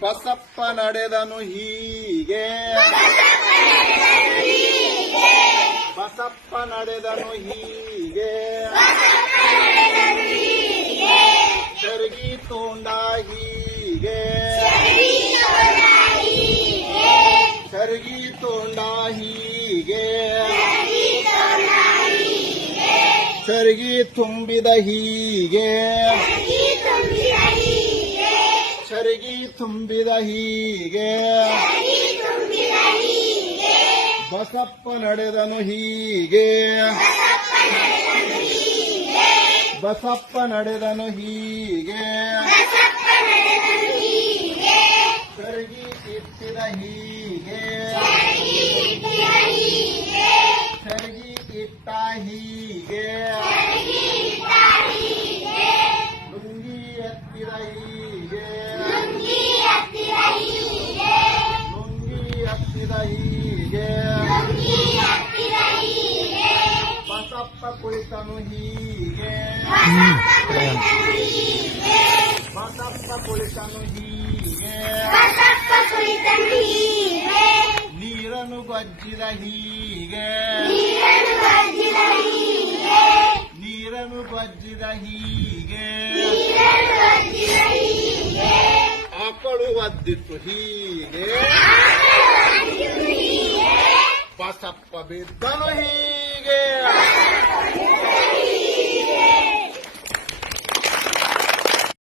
ಬಸಪ್ಪ ನಡೆದನು ಹೀಗೆ. ಬಸಪ್ಪ ನಡೆದನು ಹೀಗೆ. ಚರ್ಗಿ ತೋಂಡ ಹೀಗೆ. ಚರ್ಗಿ ತೋಂಡ ಹೀಗೆ. ಚರ್ಗಿ ತುಂಬಿದ ಹೀಗೆ. ಚರ್ಗಿ ತುಂಬಿದ ಹೀಗೆ. ಬಸಪ್ಪ ನಡೆದನು ಹೀಗೆ. ಬಸಪ್ಪ ನಡೆದನು ಹೀಗೆ. ಬಸಪ್ಪ ಕುಳಿತನು ಹೀಗೆ? ಬಸಪ್ಪ ಕುಳಿತನು ಹೀಗೆ? ನೀರನ್ನು ಗೊಜ್ಜಿದ ಹೀಗೆ? ನೀರನ್ನು ಗೊಜ್ಜಿದ ಹೀಗೆ? ಆಕಳು ಒದ್ದಿತ್ತು ಹೀಗೆ? ಬಸಪ್ಪ ಬಿದ್ದನು ಹೀಗೆ?